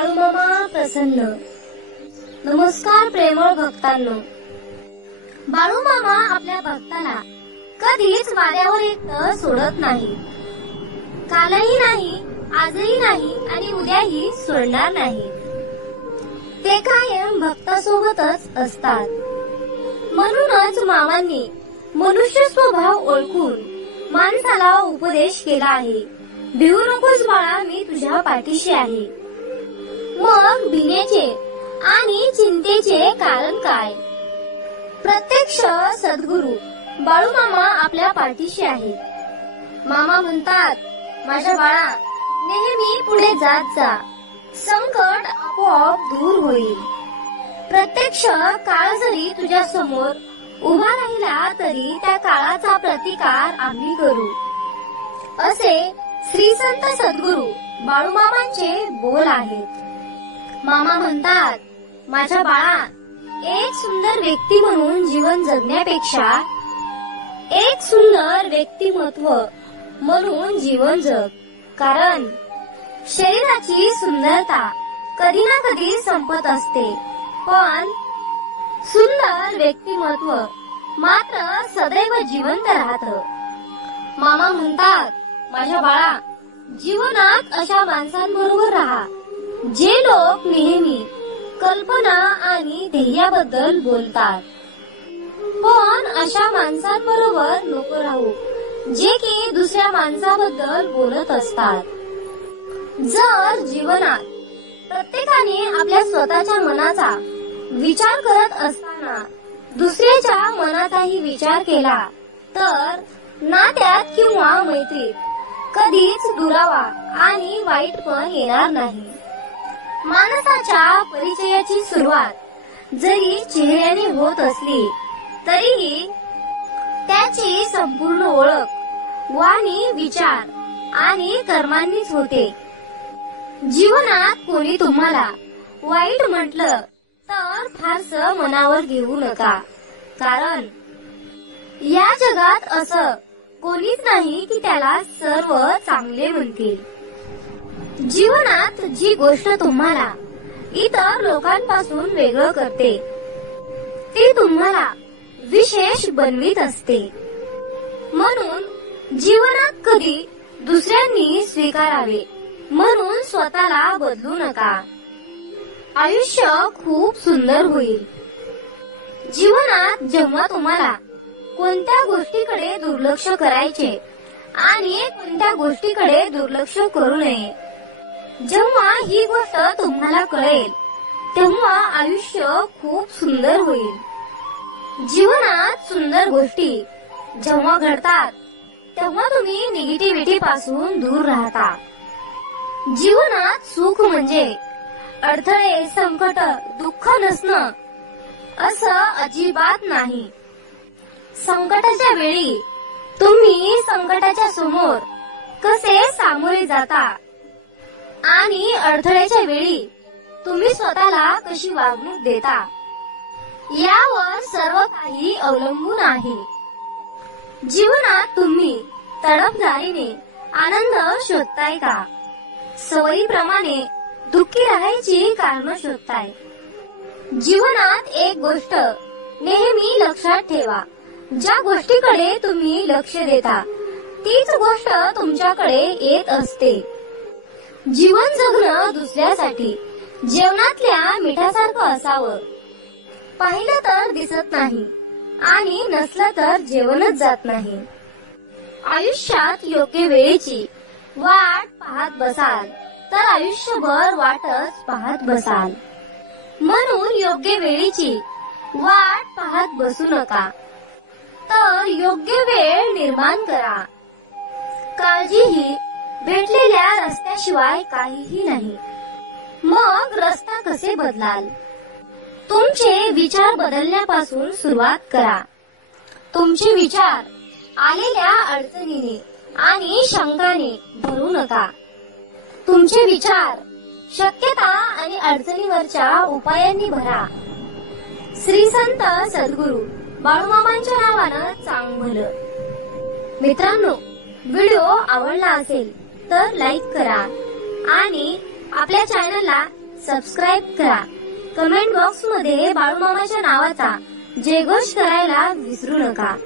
बाळूमामा प्रसन्न. नमस्कार प्रेमळ भक्तांनो. बाळूमामा आपल्या भक्ताला कधीच वाऱ्यावर एकटं सोडत नाही. कालही नाही, आजही नाही आणि उद्याही सोडणार नाही. ते कायम भक्तासोबतच असतात. म्हणूनच मामांनी मनुष्य स्वभाव ओळखून माणसाला उपदेश केला आहे. भिवू नकोस बाळा, मी तुझ्या पाठीशी आहे. मग भिण्याचे आणि चिंतेचे कारण काय? प्रत्यक्ष सद्गुरु बाळूमामा आपल्या पाठीशी आहे. मामा म्हणतात, माझ्या बाळा, नेहमी पुढे जात जा. संकट आपोआप दूर होईल. प्रत्यक्ष काळ जरी तुझ्या समोर उभा राहिला तरी त्या काळाचा प्रतिकार आम्ही करू. असे श्री संत सद्गुरु बाळूमामांचे बोल आहेत. मामा म्हणतात, माझ्या बाळा, एक सुंदर व्यक्ती म्हणून जीवन जगण्यापेक्षा एक सुंदर व्यक्तिमत्व म्हणून जीवन जग. कारण शरीराची सुंदरता कधी ना कधी संपत असते, पण सुंदर व्यक्तिमत्व मात्र सदैव जिवंत राहतं. मामा म्हणतात, माझ्या बाळा, जीवनात अशा माणसांबरोबर राहा जे लोक नेहमी कल्पना आणि ध्येयाबद्दल बोलतात. पण अशा माणसांबरोबर नको राहू जे की दुसऱ्या माणसाबद्दल बोलत असतात. जर जीवनात प्रत्येकाने आपल्या स्वतःच्या मनाचा विचार करत असताना दुसऱ्याच्या मनाचाही विचार केला तर नात्यात किंवा मैत्रीत कधीच दुरावा आणि वाईटपण येणार नाही. माणसाच्या परिचयाची सुरुवात जरी चेहऱ्याने होत असली तरीही त्याची संपूर्ण ओळख वाणी, विचार आणि कर्मांनीच होते. जीवनात कोणी तुम्हाला वाईट म्हटलं तर फारसं मनावर घेऊ नका. कारण या जगात असं कोणीच नाही की त्याला सर्व चांगले म्हणतील. जीवनात जी गोष्ट तुम्हाला इतर लोकांपासून वेगळं करते ती तुम्हाला विशेष बनवीत असते. म्हणून जीवनात कधी दुसऱ्यांनी स्वीकारावे म्हणून स्वतःला बदलू नका. आयुष्य खूप सुंदर होईल. जीवनात जेव्हा तुम्हाला कोणत्या गोष्टीकडे दुर्लक्ष करायचे आणि कोणत्या गोष्टीकडे दुर्लक्ष करू नये, जेव्हा ही गोष्ट तुम्हाला कळेल तेव्हा आयुष्य खूप सुंदर होईल. जीवनात सुंदर गोष्टी जेव्हा घडतात तेव्हा तुम्ही निगेटिव्हिटी पासून दूर राहता. जीवनात सुख म्हणजे अडथळे, संकट, दुःख नसणं असं अजिबात नाही. संकटाच्या वेळी तुम्ही संकटाच्या समोर कसे सामोरे जाता आणि अडथळ्याच्या वेळी तुम्ही स्वतःला कशी वागणूक देता यावर सर्व काही अवलंबून आहे. जीवनात तुम्ही तडफदारीने आनंद शोधताय का? सवयीप्रमाणे दुःखी राहायची कारण शोधताय? जीवनात एक गोष्ट नेहमी लक्षात ठेवा, ज्या गोष्टीकडे तुम्ही लक्ष देता तीच गोष्ट तुमच्याकडे येत असते. जीवन जगणं दुसऱ्यासाठी जेवणातल्या मिठासारखं असावं. पाहिलं तर दिसत नाही आणि नसलं तर जेवणच जात नाही. आयुष्यात योग्य वेळेची वाट पाहत बसाल तर आयुष्यभर वाटच पाहत बसाल. म्हणून योग्य वेळेची वाट पाहत बसू नका, तर योग्य वेळ निर्माण करा. काळजी ही भेटलेल्या रस्त्याशिवाय काहीही नाही. मग रस्ता कसे बदलाल? तुमचे विचार बदलण्यापासून सुरुवात करा. तुमचे विचार आलेल्या अडचणीने आणि शंकाने भरू नका. तुमचे विचार शक्यता आणि अडचणीवरच्या उपायांनी भरा. श्री संत सद्गुरु बाळूमामांच्या नावानं चांग भलं. मित्रांनो, व्हिडिओ आवडला असेल तर लाईक करा आणि आपल्या चॅनलला सबस्क्राईब करा. कमेंट बॉक्स मध्ये बाळूमामाच्या नावाचा जयघोष करायला विसरू नका.